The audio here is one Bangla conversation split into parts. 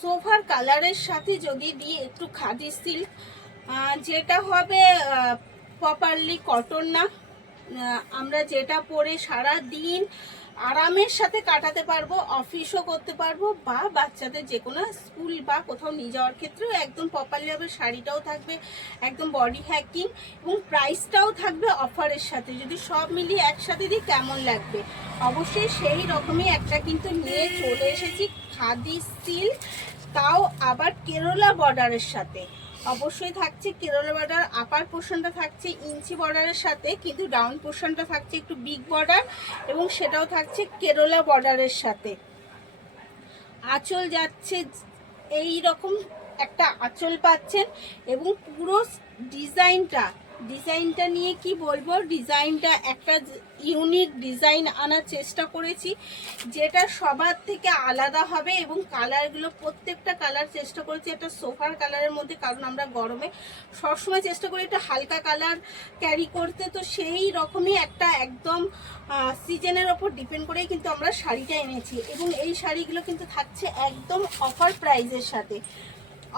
সোফার কালারের সাথে যদি দিই একটু খাদি সিল্ক, যেটা হবে প্রপারলি কটন না, আমরা যেটা পরে সারা দিন আরামের সাথে কাটাতে পারবো, অফিসও করতে পারবো, বা বাচ্চাদের যে কোনো স্কুল বা কোথাও নিয়ে যাওয়ার ক্ষেত্রেও একদম প্রপারলি হবে। শাড়িটাও থাকবে একদম বডি হ্যাকিং এবং প্রাইসটাও থাকবে অফারের সাথে। যদি সব মিলিয়ে একসাথে দিই কেমন লাগবে, অবশ্যই সেই রকমই একটা কিন্তু নিয়ে চলে এসেছি খাদি সিল্ক, তাও আবার কেরলা বর্ডারের সাথে। অবশ্যই থাকছে কেরলা বর্ডার, আপার পোর্শনটা থাকছে ইঞ্চি বর্ডারের সাথে, কিন্তু ডাউন পোর্শনটা থাকছে একটু বিগ বর্ডার এবং সেটাও থাকছে কেরলা বর্ডারের সাথে। আঁচল যাচ্ছে এই রকম একটা আঁচল পাচ্ছেন এবং পুরো ডিজাইনটা নিয়ে কি বলবো, ডিজাইনটা একটা ইউনিক ডিজাইন আনার চেষ্টা করেছি যেটা সবার থেকে আলাদা হবে এবং কালারগুলো প্রত্যেকটা কালার চেষ্টা করেছি একটা সোফার কালারের মধ্যে, কারণ আমরা গরমে সবসময় চেষ্টা করি একটা হালকা কালার ক্যারি করতে। তো সেই রকমই একটা একদম সিজনের ওপর ডিপেন্ড করেই কিন্তু আমরা শাড়িটা এনেছি এবং এই শাড়িগুলো কিন্তু থাকছে একদম অফার প্রাইসের সাথে।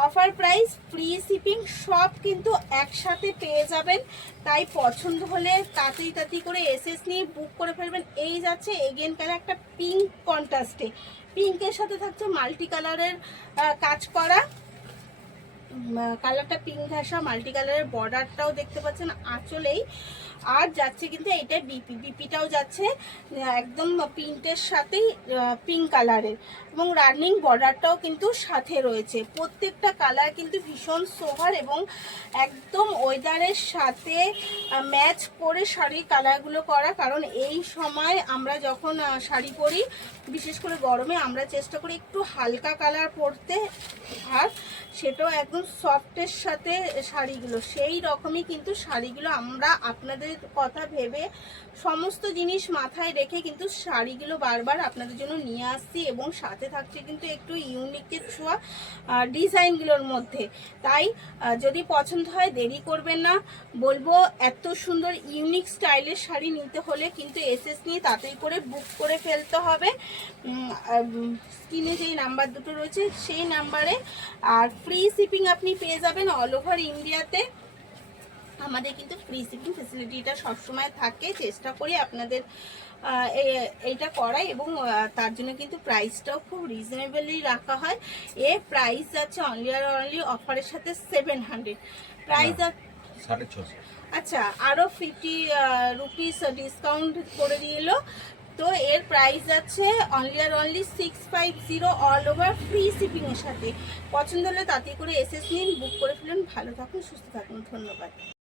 অফার প্রাইস, ফ্রি শিপিং, সব কিন্তু একসাথে পেয়ে যাবেন। তাই পছন্দ হলে তাড়াতাড়ি করে এসএস নিয়ে বুক করে ফেলবেন। এই যাচ্ছে এগেন কালার একটা পিঙ্ক কন্ট্রাস্টে, পিঙ্কের সাথে থাকছে মাল্টি কালারের কাজ করা, কালারটা পিঙ্ক ঘাসা, মাল্টি কালারের বর্ডারটাও দেখতে পাচ্ছেন আঁচলেই। আর যাচ্ছে কিন্তু এইটা বিপিটাও যাচ্ছে একদম প্রিন্টের সাথেই পিঙ্ক কালারের এবং রানিং বর্ডারটাও কিন্তু সাথে রয়েছে। প্রত্যেকটা কালার কিন্তু ভীষণ সোভার এবং একদম ওয়েদারের সাথে ম্যাচ করে শাড়ির কালারগুলো করা, কারণ এই সময় আমরা যখন শাড়ি পরি বিশেষ করে গরমে আমরা চেষ্টা করি একটু হালকা কালার পরতে, আর সেটাও একদম সফটের সাথে শাড়িগুলো। সেই রকমই কিন্তু শাড়িগুলো আমরা আপনাদের কথা ভেবে সমস্ত জিনিস মাথায় রেখে কিন্তু শাড়িগুলো বারবার আপনাদের জন্য নিয়ে আসছি এবং সাথে থাকছে কিন্তু একটু ইউনিকের ছোঁয়া ডিজাইনগুলোর মধ্যে। তাই যদি পছন্দ হয় দেরি করবেন না, বলবো এত সুন্দর ইউনিক স্টাইলের শাড়ি নিতে হলে কিন্তু এসএস নিয়ে তাড়াতাড়ি করে বুক করে ফেলতে হবে। স্ক্রিনে যেই নাম্বার দুটো রয়েছে সেই নাম্বারে, আর ফ্রি শিপিং আপনি পেয়ে যাবেন অল ওভার ইন্ডিয়াতে। আমাদের কিন্তু ফ্রি শিপিং ফেসিলিটিটা সবসময় থাকে, চেষ্টা করি আপনাদের এইটা করাই এবং তার জন্য কিন্তু প্রাইসটাও খুব রিজনেবলি রাখা হয়। এর প্রাইস যাচ্ছে অনলি আর অনলি অফারের সাথে 700 প্রাইস। আচ্ছা, আরও 50 রুপিস ডিসকাউন্ট করে দিল, তো এর প্রাইস আছে অনলি আর অনলি 650 অল ওভার ফ্রি শিপিংয়ের সাথে। পছন্দ হলে তাতে করে এসএস নিন, বুক করে ফেলুন। ভালো থাকুন, সুস্থ থাকুন, ধন্যবাদ।